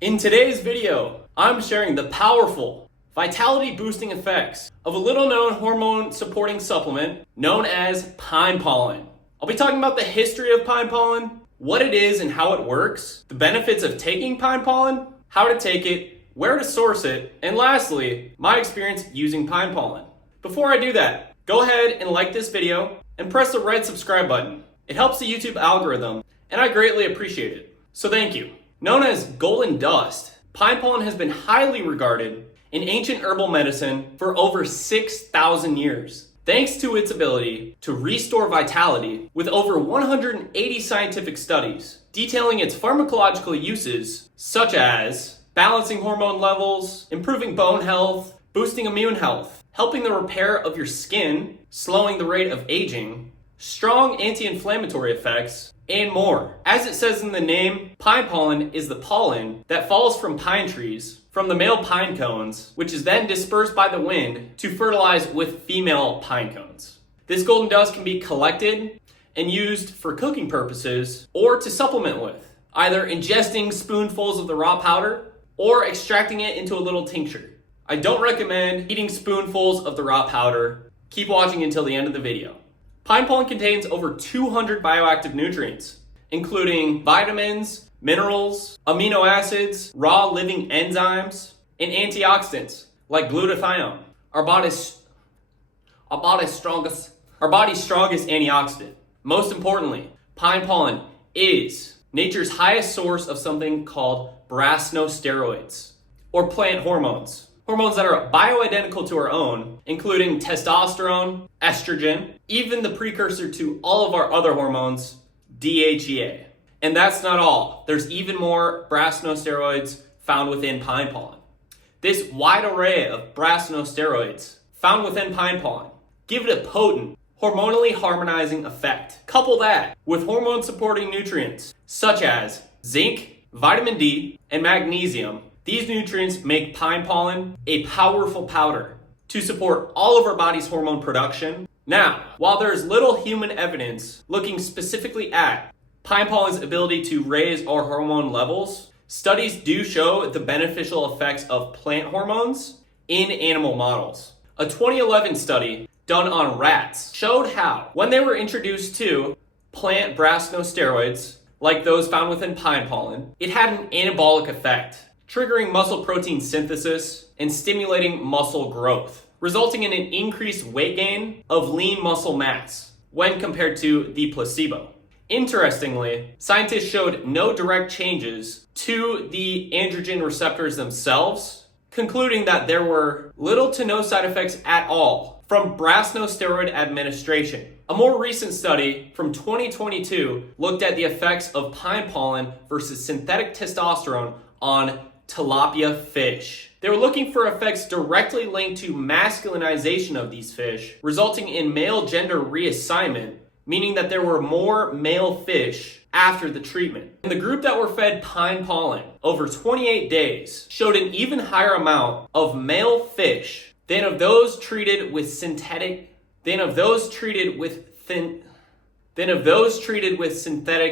In today's video, I'm sharing the powerful vitality boosting effects of a little known hormone supporting supplement known as pine pollen. I'll be talking about the history of pine pollen, what it is and how it works, the benefits of taking pine pollen, how to take it, where to source it, and lastly, my experience using pine pollen. Before I do that, go ahead and like this video and press the red subscribe button. It helps the YouTube algorithm and I greatly appreciate it. So thank you. Known as golden dust, pine pollen has been highly regarded in ancient herbal medicine for over 6,000 years, thanks to its ability to restore vitality with over 180 scientific studies detailing its pharmacological uses such as balancing hormone levels, improving bone health, boosting immune health, helping the repair of your skin, slowing the rate of aging, strong anti-inflammatory effects, and more. As it says in the name, pine pollen is the pollen that falls from pine trees from the male pine cones, which is then dispersed by the wind to fertilize with female pine cones. This golden dust can be collected and used for cooking purposes or to supplement with, either ingesting spoonfuls of the raw powder or extracting it into a little tincture. I don't recommend eating spoonfuls of the raw powder. Keep watching until the end of the video. Pine pollen contains over 200 bioactive nutrients, including vitamins, minerals, amino acids, raw living enzymes, and antioxidants like glutathione, our body's strongest antioxidant. Most importantly, pine pollen is nature's highest source of something called steroids, or plant hormones. Hormones that are bioidentical to our own, including testosterone, estrogen, even the precursor to all of our other hormones, DHEA. And that's not all. There's even more steroids found within pine pollen. This wide array of steroids found within pine pollen give it a potent, hormonally harmonizing effect. Couple that with hormone supporting nutrients such as zinc, vitamin D, and magnesium. These nutrients make pine pollen a powerful powder to support all of our body's hormone production. Now, while there's little human evidence looking specifically at pine pollen's ability to raise our hormone levels, studies do show the beneficial effects of plant hormones in animal models. A 2011 study done on rats showed how, when they were introduced to plant steroids, like those found within pine pollen, it had an anabolic effect, triggering muscle protein synthesis and stimulating muscle growth, resulting in an increased weight gain of lean muscle mass when compared to the placebo. Interestingly, scientists showed no direct changes to the androgen receptors themselves, concluding that there were little to no side effects at all from steroid administration. A more recent study from 2022 looked at the effects of pine pollen versus synthetic testosterone on tilapia fish. They were looking for effects directly linked to masculinization of these fish, resulting in male gender reassignment, meaning that there were more male fish after the treatment. And the group that were fed pine pollen over 28 days showed an even higher amount of male fish than of those treated with synthetic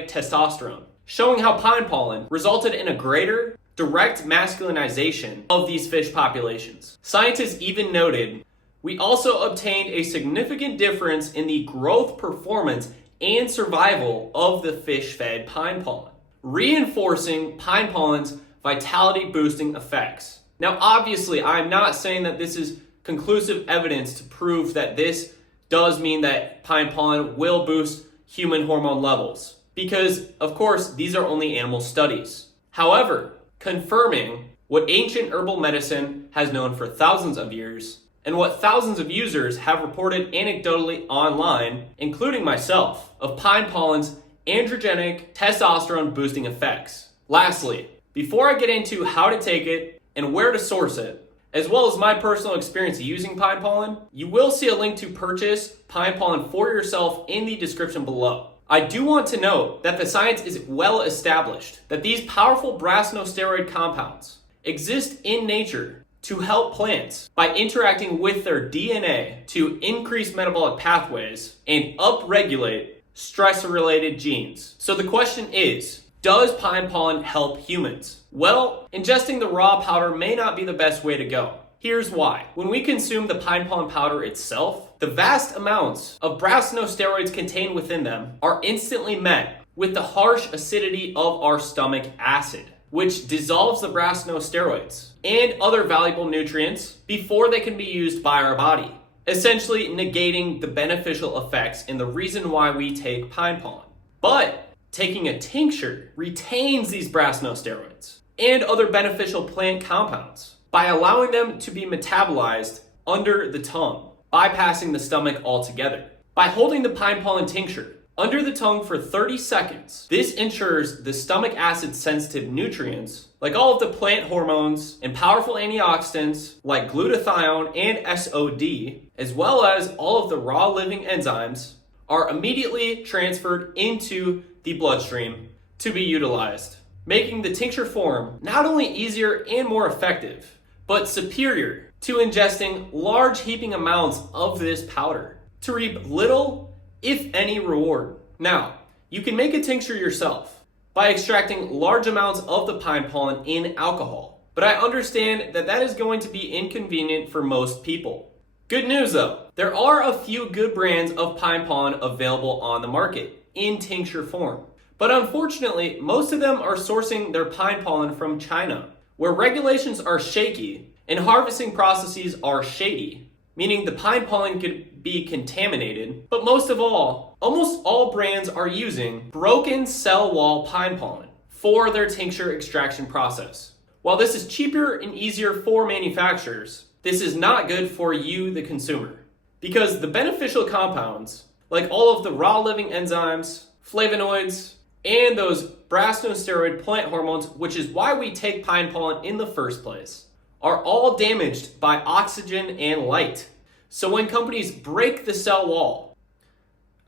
testosterone, showing how pine pollen resulted in a greater direct masculinization of these fish populations. Scientists even noted, we also obtained a significant difference in the growth performance and survival of the fish fed pine pollen, reinforcing pine pollen's vitality boosting effects. Now, obviously, I'm not saying that this is conclusive evidence to prove that this does mean that pine pollen will boost human hormone levels, because, of course, these are only animal studies. However, confirming what ancient herbal medicine has known for thousands of years and what thousands of users have reported anecdotally online, including myself, of pine pollen's androgenic testosterone boosting effects. Lastly, before I get into how to take it and where to source it, as well as my personal experience using pine pollen, you will see a link to purchase pine pollen for yourself in the description below. I do want to note that the science is well established that these powerful steroid compounds exist in nature to help plants by interacting with their DNA to increase metabolic pathways and upregulate stress-related genes. So the question is, Does pine pollen help humans? Well, ingesting the raw powder may not be the best way to go. Here's why. When we consume the pine pollen powder itself, the vast amounts of steroids contained within them are instantly met with the harsh acidity of our stomach acid, which dissolves the steroids and other valuable nutrients before they can be used by our body, essentially negating the beneficial effects and the reason why we take pine pollen. But taking a tincture retains these steroids and other beneficial plant compounds by allowing them to be metabolized under the tongue, bypassing the stomach altogether. By holding the pine pollen tincture under the tongue for 30 seconds, this ensures the stomach acid sensitive nutrients, like all of the plant hormones and powerful antioxidants like glutathione and SOD, as well as all of the raw living enzymes, are immediately transferred into the bloodstream to be utilized, making the tincture form not only easier and more effective, but superior to ingesting large heaping amounts of this powder to reap little, if any, reward. Now, you can make a tincture yourself by extracting large amounts of the pine pollen in alcohol, but I understand that that is going to be inconvenient for most people. Good news though, there are a few good brands of pine pollen available on the market in tincture form, but unfortunately, most of them are sourcing their pine pollen from China, where regulations are shaky and harvesting processes are shady, meaning the pine pollen could be contaminated. But most of all, almost all brands are using broken cell wall pine pollen for their tincture extraction process. While this is cheaper and easier for manufacturers, this is not good for you, the consumer, because the beneficial compounds, like all of the raw living enzymes, flavonoids, and those steroid plant hormones, which is why we take pine pollen in the first place, are all damaged by oxygen and light. So when companies break the cell wall,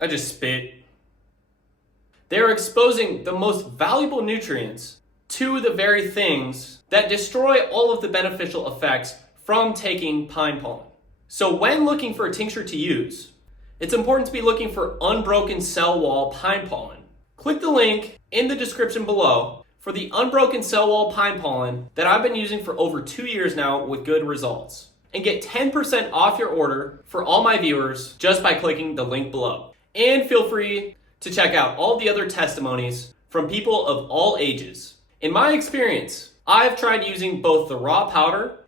I just spit, they're exposing the most valuable nutrients to the very things that destroy all of the beneficial effects from taking pine pollen. So when looking for a tincture to use, it's important to be looking for unbroken cell wall pine pollen. Click the link in the description below for the unbroken cell wall pine pollen that I've been using for over 2 years now with good results. And get 10% off your order for all my viewers just by clicking the link below. And feel free to check out all the other testimonies from people of all ages. In my experience, I've tried using both the raw powder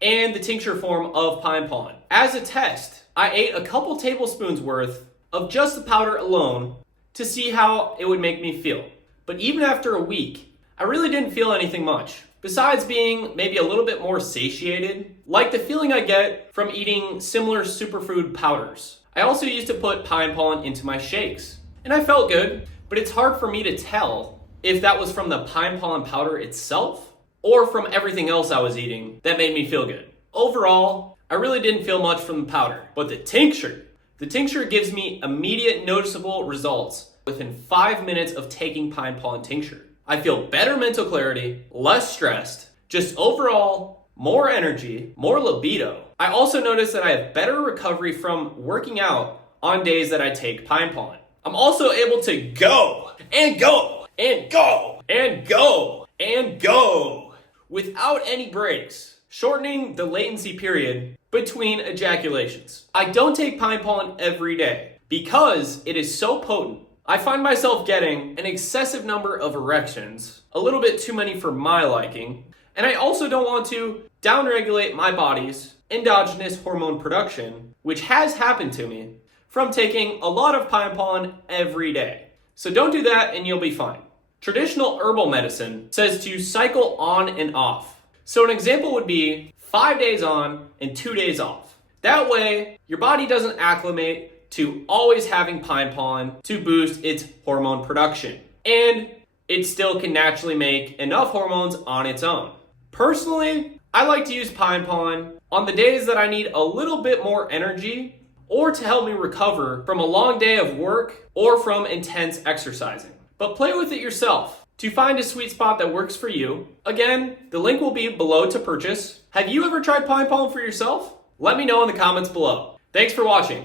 and the tincture form of pine pollen. As a test, I ate a couple tablespoons worth of just the powder alone to see how it would make me feel. But even after a week, I really didn't feel anything much, besides being maybe a little bit more satiated, like the feeling I get from eating similar superfood powders. I also used to put pine pollen into my shakes, and I felt good, but it's hard for me to tell if that was from the pine pollen powder itself or from everything else I was eating that made me feel good. Overall, I really didn't feel much from the powder, but the tincture gives me immediate noticeable results within 5 minutes of taking pine pollen tincture. I feel better mental clarity, less stressed, just overall more energy, more libido. I also notice that I have better recovery from working out on days that I take pine pollen. I'm also able to go and go and go and go and go without any breaks, shortening the latency period between ejaculations. I don't take pine pollen every day because it is so potent. I find myself getting an excessive number of erections, a little bit too many for my liking, and I also don't want to downregulate my body's endogenous hormone production, which has happened to me from taking a lot of pine pollen every day. So don't do that and you'll be fine. Traditional herbal medicine says to cycle on and off. So an example would be 5 days on and 2 days off. That way, your body doesn't acclimate to always having pine pollen to boost its hormone production. And it still can naturally make enough hormones on its own. Personally, I like to use pine pollen on the days that I need a little bit more energy or to help me recover from a long day of work or from intense exercising. But play with it yourself to find a sweet spot that works for you. Again, the link will be below to purchase. Have you ever tried pine pollen for yourself? Let me know in the comments below. Thanks for watching.